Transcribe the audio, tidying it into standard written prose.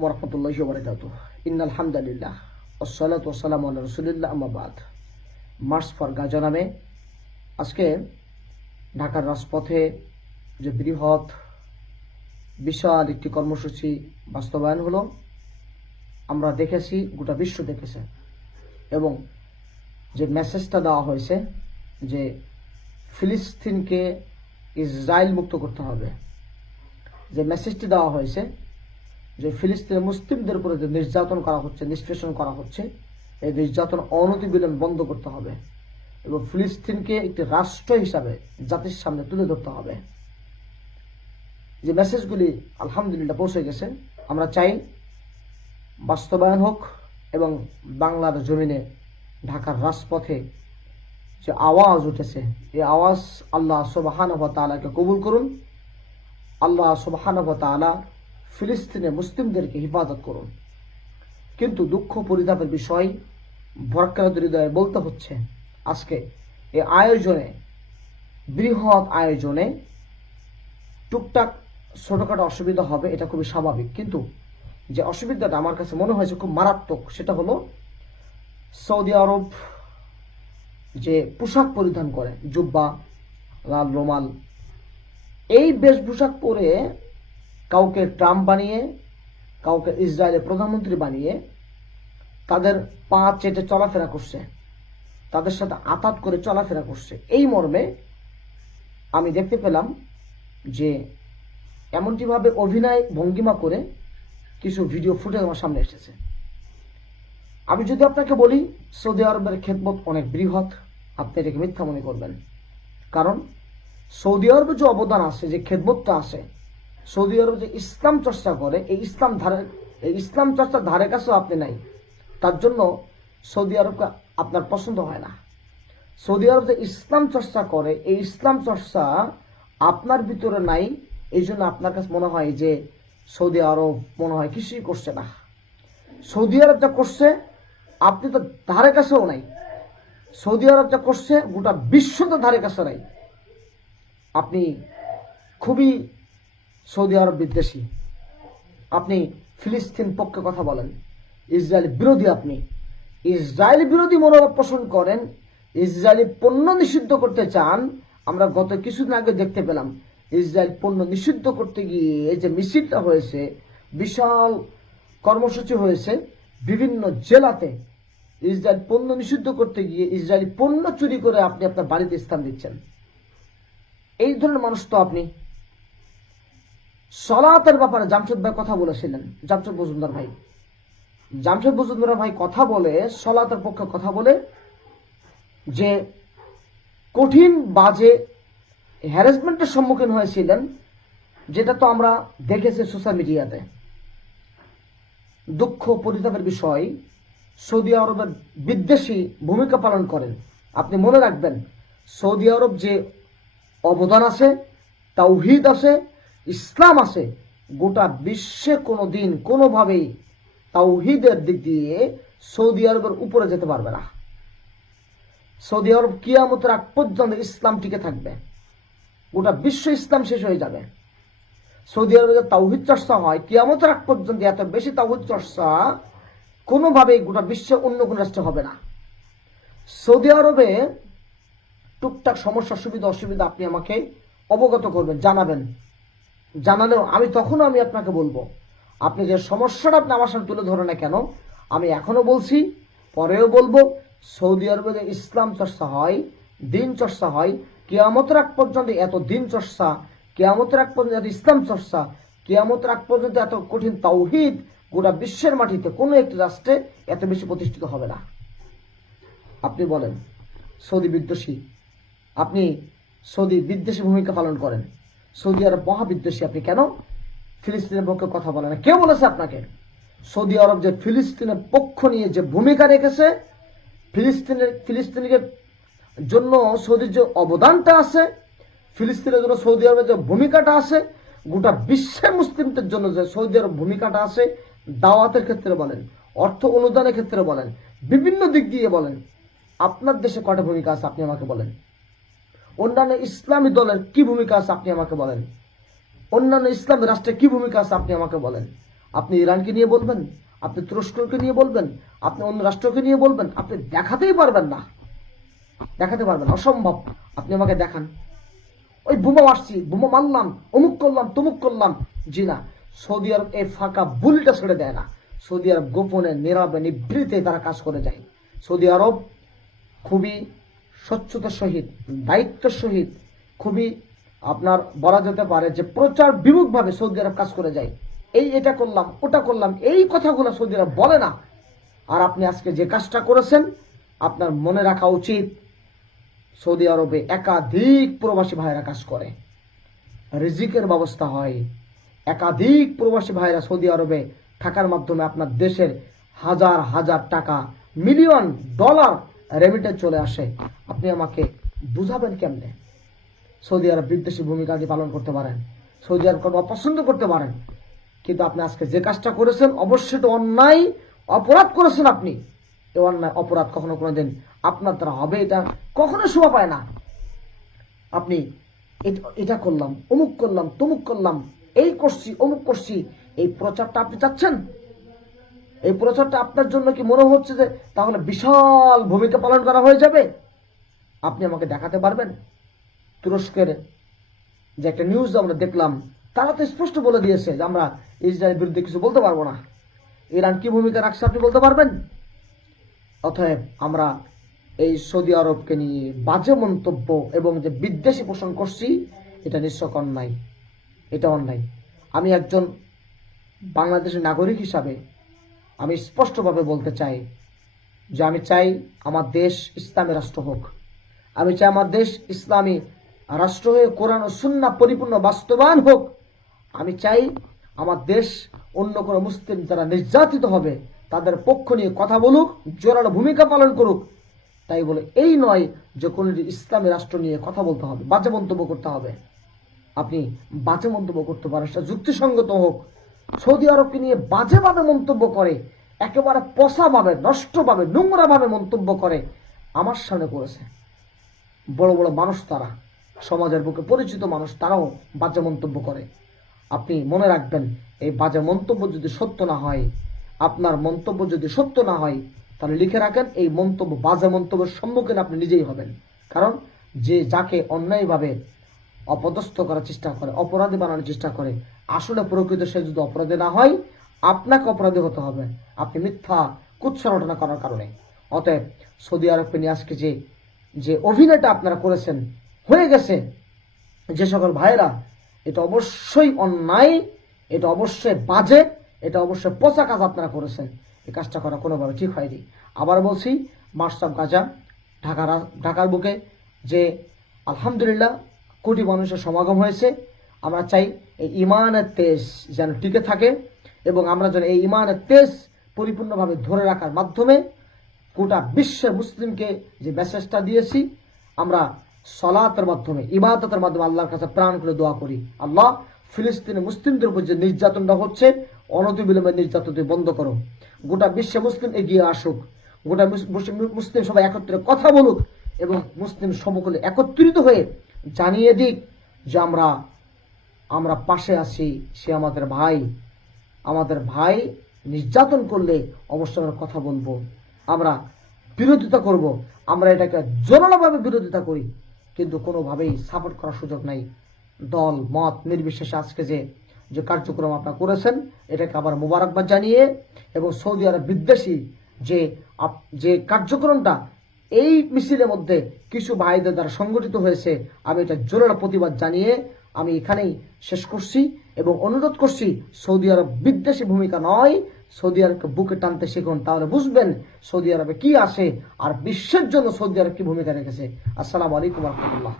ওয়ারাহমাতুল্লাহি ওয়া বারাকাতুহু। ইন্নাল হামদালিল্লাহ ওয়াসসালাতু ওয়াসসালামু আলা রাসূলিল্লাহ আম্মা বাদ। মার্চ ফর গাজা নামে আজকে ঢাকার রাজপথে যে বৃহৎ বিশাল একটি কর্মসূচি বাস্তবায়ন হলো, আমরা দেখেছি, গোটা বিশ্ব দেখেছে, এবং যে মেসেজটা দেওয়া হয়েছে যে ফিলিস্তিনকে ইসরায়েল মুক্ত করতে হবে, যে মেসেজটি দেওয়া হয়েছে যে ফিলিস্তিনের মুসলিমদের উপরে যে নির্যাতন করা হচ্ছে, নিষ্পেষণ করা হচ্ছে, এই নির্যাতন অনতিবিলম্বে বন্ধ করতে হবে এবং ফিলিস্তিনকে একটি রাষ্ট্র হিসাবে জাতির সামনে তুলে ধরতে হবে। যে মেসেজগুলি আলহামদুলিল্লাহ পৌঁছে গেছে, আমরা চাই বাস্তবায়ন হোক এবং বাংলার জমিনে ঢাকার রাজপথে যে আওয়াজ উঠেছে, এই আওয়াজ আল্লাহ সুবহানাহু ওয়া তাআলাকে কবুল করুন। আল্লাহ সুবহানাহু ওয়া তাআলা ফিলিস্তিনে মুসলিমদেরকে হিফাজত করুন। কিন্তু দুঃখ পরিতাপের বিষয়, ভরকার হৃদয়ে বলতে হচ্ছে, আজকে এই আয়োজনে, বৃহৎ আয়োজনে টুকটাক ছোটখাটো অসুবিধা হবে, এটা খুবই স্বাভাবিক। কিন্তু যে অসুবিধাটা আমার কাছে মনে হয়েছে খুব মারাত্মক, সেটা হলো সৌদি আরব যে পোশাক পরিধান করে, জুব্বা, লাল রুমাল, এই বেশভূষাক পরে কাউকে ট্রাম্প বানিয়ে, কাউকে ইসরায়েলের প্রধানমন্ত্রী বানিয়ে তাদের পা চেটে চলাফেরা করছে, তাদের সাথে আতাত করে চলাফেরা করছে। এই মর্মে আমি দেখতে পেলাম যে এমনটিভাবে অভিনয় ভঙ্গিমা করে কিছু ভিডিও ফুটেজ আমার সামনে এসেছে। আমি যদি আপনাকে বলি সৌদি আরবের খেদমত অনেক বৃহৎ, আপনি এটাকে মিথ্যা মনে করবেন। কারণ সৌদি আরবে যে অবদান আছে, যে খেদমতটা আছে, সৌদি আরব যে ইসলাম চর্চা করে, এই ইসলাম চর্চার ধারে কাছেও আপনি নাই। তার জন্য সৌদি আরবকে আপনার পছন্দ হয় না। সৌদি আরব যে ইসলাম চর্চা করে, এই ইসলাম চর্চা আপনার ভিতরে নাই। এই জন্য আপনার কাছে মনে হয় যে সৌদি আরব মনে হয় কিছুই করছে না। সৌদি আরব যা করছে আপনি তো ধারে কাছেও নাই। সৌদি আরব যা করছে গোটা বিশ্ব তো ধারে কাছে নাই। আপনি খুবই সৌদি আরব বিদ্বেষী। আপনি ফিলিস্তিন পক্ষে কথা বলেন, ইসরায়েল বিরোধী। আপনি ইসরায়েল বিরোধী মনোভাব পোষণ করেন, ইসরায়েলি পণ্য নিষিদ্ধ করতে চান। আমরা গত কিছুদিন আগে দেখতে পেলাম ইসরায়েল পণ্য নিষিদ্ধ করতে গিয়ে যে মিছিলটা হয়েছে, বিশাল কর্মসূচি হয়েছে বিভিন্ন জেলাতে, ইসরায়েল পণ্য নিষিদ্ধ করতে গিয়ে ইসরায়েলি পণ্য চুরি করে আপনি আপনার বাড়িতে স্থান দিচ্ছেন। এই ধরনের মানুষ তো আপনি। সলাতের ব্যাপারে জামশেদ ভাই কথা বলেছিলেন, জামশেদ মজুমদার ভাই কথা বলে, সলাতের পক্ষে কথা বলে যে কঠিন বাজে হ্যারাসমেন্টের সম্মুখীন হয়েছিলেন, যেটা তো আমরা দেখেছি সোশ্যাল মিডিয়াতে। দুঃখ পরিতাপের বিষয়, সৌদি আরবের বিদ্বেষী ভূমিকা পালন করেন। আপনি মনে রাখবেন, সৌদি আরব যে অবদান আছে, তাওহীদ আছে, ইসলাম আছে, গোটা বিশ্বে কোনো দিন কোনোভাবেই তাওহীদের দিক দিয়ে সৌদি আরবের উপরে যেতে পারবে না। সৌদি আরব কিয়ামতের আগ পর্যন্ত ইসলাম টিকে থাকবে, গোটা বিশ্ব ইসলাম শেষ হয়ে যাবে। সৌদি আরবে যে তাওহীদ চর্চা হয়, কিয়ামতের আগ পর্যন্ত এত বেশি তাওহীদ চর্চা কোনোভাবেই গোটা বিশ্বে অন্য কোন রাষ্ট্রে হবে না। সৌদি আরবে টুকটাক সমস্যা, সুবিধা অসুবিধা আপনি আমাকে অবগত করবেন, জানাবেন। জানালেও আমি আপনাকে বলবো, আপনি যে সমস্যাটা আপনি আমার সামনে তুলে ধরেন না কেন, আমি এখনো বলছি, পরেও বলবো, সৌদি আরবে যে ইসলাম চর্চা হয়, দিন চর্চা হয়, কিয়ামতের আগ পর্যন্ত এত দিন চর্চা, কিয়ামতের আগ পর্যন্ত এত ইসলাম চর্চা, কিয়ামতের আগ পর্যন্ত এত কঠিন তাওহীদ গোটা বিশ্বের মাটিতে কোনো একটি রাষ্ট্রে এত বেশি প্রতিষ্ঠিত হবে না। আপনি বলেন সৌদি বিদ্বেষী, আপনি সৌদি বিদ্বেষী ভূমিকা পালন করেন, সৌদি আরব মহাবিদ্বেষী। আপনি কেন ফিলিস্তিনের পক্ষে কথা বলেন না? কে বলেছে আপনাকে? সৌদি আরব যে ফিলিস্তিনের পক্ষ নিয়ে যে ভূমিকা রেখেছে, ফিলিস্তিনের জন্য সৌদির যে অবদানটা আছে, ফিলিস্তিনের জন্য সৌদি আরবের যে ভূমিকাটা আছে, গোটা বিশ্বের মুসলিমদের জন্য যে সৌদি আরব ভূমিকাটা আছে, দাওয়াতের ক্ষেত্রে বলেন, অর্থ অনুদানের ক্ষেত্রে বলেন, বিভিন্ন দিক দিয়ে বলেন, আপনার দেশে কয়টা ভূমিকা আছে আপনি আমাকে বলেন। অন্যান্য ইসলামী দলের কি ভূমিকা আছে আপনি আমাকে বলেন। অন্যান্য ইসলামী রাষ্ট্রে কি ভূমিকা আছে আপনি আমাকে বলেন। আপনি ইরানকে নিয়ে বলবেন, আপনি তুরস্ককে নিয়ে বলবেন, আপনি অন্য রাষ্ট্রকে নিয়ে বলবেন, আপনি দেখাতেই পারবেন না, দেখাতে পারবেন, অসম্ভব। আপনি আমাকে দেখান, ওই বোমা মারছি, বোমা মারলাম, অমুক করলাম, তমুক করলাম। জি না, সৌদি আরব এই ফাঁকা বুলিটা ছেড়ে দেয় না। সৌদি আরব গোপনে, নীরবে, নিভৃতে তারা কাজ করে যায়। সৌদি আরব খুবই স্বচ্ছতার সহিত, দায়িত্বের সহিত, খুবই আপনার বলা যেতে পারে যে প্রচার বিমুখভাবে সৌদি আরব কাজ করে যায়। এটা করলাম, ওটা করলাম, এই কথাগুলো সৌদি আরব বলে না। আর আপনি আজকে যে কাজটা করেছেন, আপনার মনে রাখা উচিত সৌদি আরবে একাধিক প্রবাসী ভাইরা কাজ করে, রিজিকের ব্যবস্থা হয়। একাধিক প্রবাসী ভাইরা সৌদি আরবে থাকার মাধ্যমে আপনার দেশের হাজার হাজার টাকা, মিলিয়ন ডলার রেমিটেন্স চলে আসে। আপনি আমাকে বুঝাবেন কেমনে সৌদি আরব বিদ্বেষী ভূমিকা পালন করতে পারেন, সৌদি আরব অপছন্দ করতে পারেন, কিন্তু আপনি আজকে যে কাজটা করেছেন অবশ্যই তো অন্যায়, অপরাধ করেছেন আপনি। এই অন্যায় অপরাধ কখনো কোনোদিন আপনার দ্বারা হবে এটা কখনো শোভা পায় না। আপনি এটা করলাম, অমুক করলাম, তমুক করলাম, এই করছি, অমুক করছি, এই প্রচারটা আপনি চাচ্ছেন? এই প্রচারটা আপনার জন্য কি মনে হচ্ছে যে তাহলে বিশাল ভূমিকা পালন করা হয়ে যাবে? আপনি আমাকে দেখাতে পারবেন? তুরস্কের যে একটা নিউজ আমরা দেখলাম, তারা তো স্পষ্ট বলে দিয়েছে যে আমরা ইসরায়েলের বিরুদ্ধে কিছু বলতে পারবো না। ইরান কি ভূমিকা রাখছে আপনি বলতে পারবেন? অতএব আমরা এই সৌদি আরবকে নিয়ে বাজে মন্তব্য এবং যে বিদ্বেষী পোষণ করছি, এটা নিশ্চয় অন্যায়, এটা অন্যায়। আমি একজন বাংলাদেশের নাগরিক হিসাবে আমি স্পষ্টভাবে বলতে চাই যে আমি চাই আমার দেশ ইসলামী রাষ্ট্র হোক। আমি চাই আমার দেশ ইসলামী রাষ্ট্র হয়ে কোরআন ও সুন্নাহ পরিপূর্ণ বাস্তবায়ন হোক। আমি চাই আমার দেশ অন্য কোনো মুসলিম যারা নির্যাতিত হবে তাদের পক্ষ নিয়ে কথা বলুক, জোরালো ভূমিকা পালন করুক। তাই বলে এই নয় যে কোনো ইসলামী রাষ্ট্র নিয়ে কথা বলতে হবে, বাজে মন্তব্য করতে হবে। আপনি বাজে মন্তব্য করতে পারেন, সেটা যুক্তিসঙ্গত হোক। সৌদি আরবকে নিয়ে বাজেভাবে মন্তব্য করে, একেবারে পচাভাবে, নষ্টভাবে, নোংরাভাবে মন্তব্য করে আমার সামনে করেছে। বড় বড় মানুষ, তারা সমাজের বুকে পরিচিত মানুষ, তারাও বাজে মন্তব্য করে। আপনি মনে রাখবেন, এই বাজে মন্তব্য যদি সত্য না হয়, আপনার মন্তব্য যদি সত্য না হয়, তাহলে লিখে রাখেন এই মন্তব্য, বাজে মন্তব্যের সম্মুখীন আপনি নিজেই হবেন। কারণ যে যাকে অন্যায়ভাবে অপদস্থ করার চেষ্টা করে, অপরাধী বানানোর চেষ্টা করে, আসলে প্রকৃত সে যদি অপরাধী না হয়, আপনাকে অপরাধী হতে হবে আপনি মিথ্যা কুৎসা করার কারণে। অতএব সৌদি আরবকে নিয়ে আজকে যে অভিনয়টা আপনারা করেছেন, হয়ে গেছে, যে সকল ভাইরা, এটা অবশ্যই অন্যায়, এটা অবশ্যই বাজে, এটা অবশ্যই পচা কাজ আপনারা করেছেন। এই কাজটা করা কোনোভাবে ঠিক হয়নি। আবার বলছি, মার্চ অফ গাজা, ঢাকার বুকে যে আলহামদুলিল্লাহ কোটি মানুষের সমাগম হয়েছে, আমরা চাই এই ইমানের তেজ যেন টিকে থাকে এবং আমরা যেন এই ইমানের তেজ পরিপূর্ণভাবে ধরে রাখার মাধ্যমে গোটা বিশ্বের মুসলিমকে যে মেসেজটা দিয়েছি, আমরা সলাতের মাধ্যমে, ইবাদতের মাধ্যমে আল্লাহর কাছে প্রাণ করে দোয়া করি, আল্লাহ ফিলিস্তিনে মুসলিমদের উপর যে নির্যাতনটা হচ্ছে, অনতিবিলম্বে নির্যাতন বন্ধ করো। গোটা বিশ্বে মুসলিম এগিয়ে আসুক, গোটা মুসলিম সবাই একত্রে কথা বলুক এবং মুসলিম সমকলে একত্রিত হয়ে জানিয়ে দিক যে আমরা পাশে আছি, সে আমাদের ভাই নির্যাতন করলে অবশ্যই আমরা কথা বলবো, আমরা বিরোধিতা করব, আমরা এটাকে জোরালোভাবে বিরোধিতা করি, কিন্তু কোনোভাবেই সাপোর্ট করার সুযোগ নাই। দল মত নির্বিশেষে আজকে যে কার্যক্রম আপনারা করেছেন, এটাকে আবার মোবারকবাদ জানিয়ে এবং সৌদি আরব বিদ্বেষী যে কার্যক্রমটা এই মিছিলের মধ্যে কিছু ভাইদের দ্বারা সংগঠিত হয়েছে, আমি এটা জোরালো প্রতিবাদ জানিয়ে আমি এখানেই শেষ করছি এবং অনুরোধ করছি, সৌদি আরব বিদ্বেষী ভূমিকা নয়, সৌদি আরবকে বুকে টানতে শিখুন, তাহলে বুঝবেন সৌদি আরবে কি আছে আর বিশ্বের জন্য সৌদি আরব কি ভূমিকা রেখেছে। আসসালামু আলাইকুম ওয়া রাহমাতুল্লাহ।